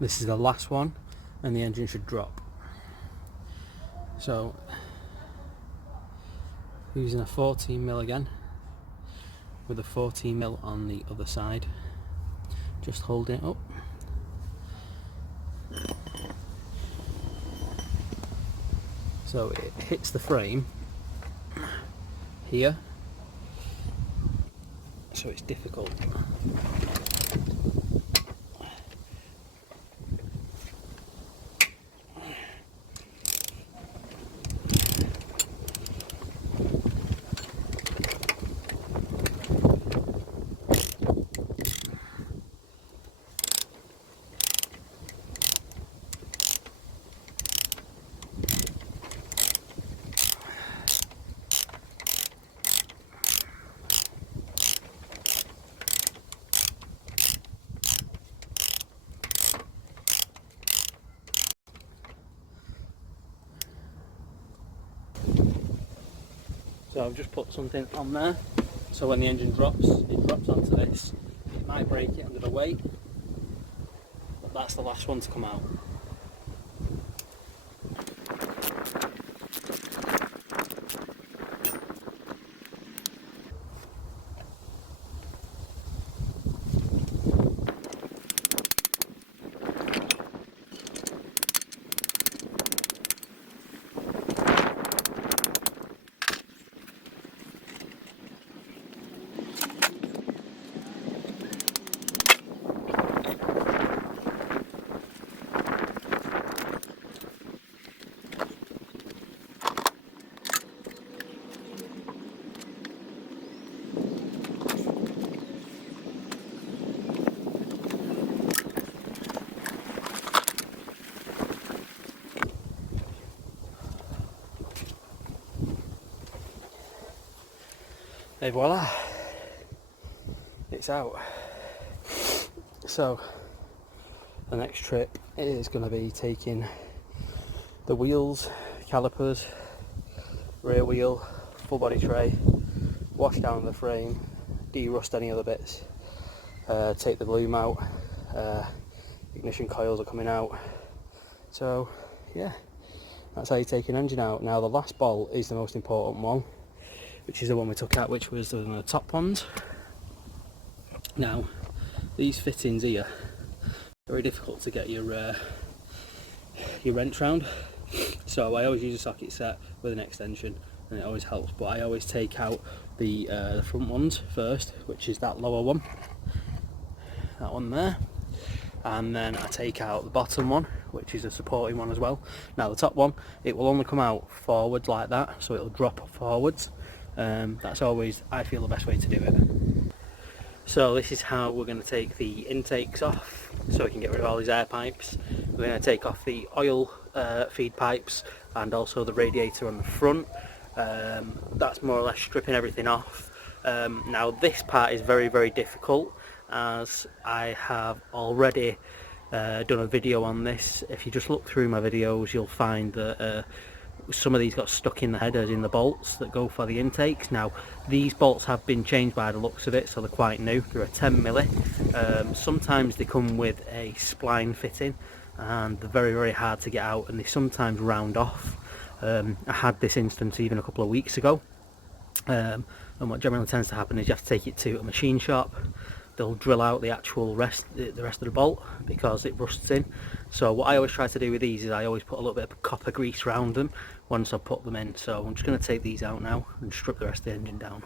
This is the last one, and the engine should drop. So, using a 14mm again, with a 14mm on the other side, just holding it up. So it hits the frame here, so it's difficult. So I've just put something on there, so when the engine drops, it drops onto this. It might break it under the weight, but that's the last one to come out. Et voila, it's out. So the next trip is going to be taking the wheels, calipers, rear wheel, full body tray, wash down the frame, de-rust any other bits, take the loom out, ignition coils are coming out. So yeah, that's how you take an engine out. Now the last bolt is the most important one, which is the one we took out, which was the top ones. Now these fittings here are very difficult to get your wrench round, so I always use a socket set with an extension, and it always helps. But I always take out the front ones first, which is that lower one, that one there, and then I take out the bottom one, which is a supporting one as well. Now the top one, it will only come out forwards like that, so it'll drop forwards. That's always, I feel, the best way to do it. So this is how we're going to take the intakes off, so we can get rid of all these air pipes. We're going to take off the oil feed pipes and also the radiator on the front. That's more or less stripping everything off. Now this part is very, very difficult, as I have already done a video on this. If you just look through my videos, you'll find that some of these got stuck in the headers in the bolts that go for the intakes. Now these bolts have been changed by the looks of it, so they're quite new. They're a 10mm. Sometimes they come with a spline fitting, and they're very, very hard to get out, and they sometimes round off. I had this instance even a couple of weeks ago, and what generally tends to happen is you have to take it to a machine shop. They'll drill out the actual the rest of the bolt because it rusts in. So what I always try to do with these is I always put a little bit of copper grease around them once I put them in. So I'm just going to take these out now and strip the rest of the engine down.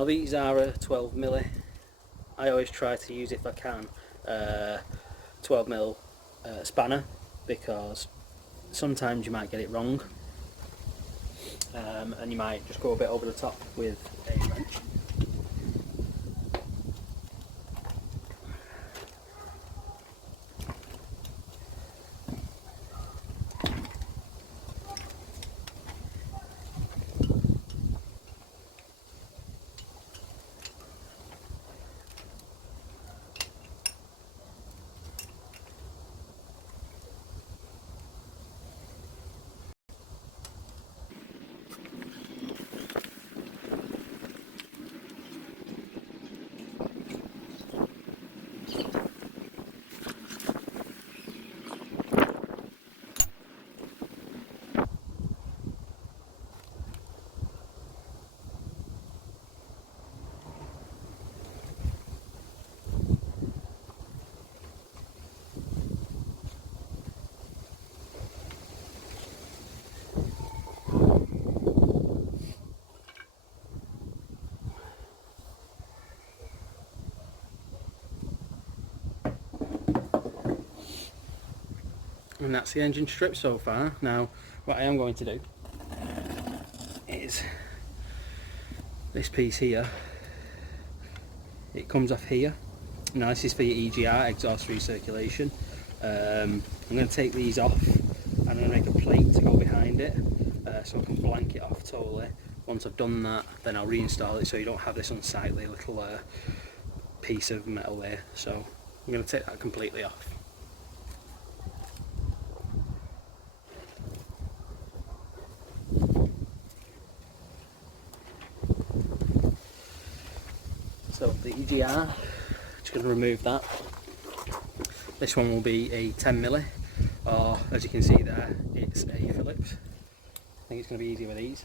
Now these are a 12mm. I always try to use, if I can, 12mm spanner, because sometimes you might get it wrong, and you might just go a bit over the top with a wrench. And that's the engine strip so far. Now what I am going to do is this piece here, it comes off here. Now this is for your EGR, exhaust recirculation. I'm going to take these off and I'm going to make a plate to go behind it, so I can blank it off totally. Once I've done that, then I'll reinstall it so you don't have this unsightly little piece of metal there. So I'm going to take that completely off. So the EGR, just going to remove that. This one will be a 10mm, or as you can see there, it's a Phillips. I think it's going to be easier with these.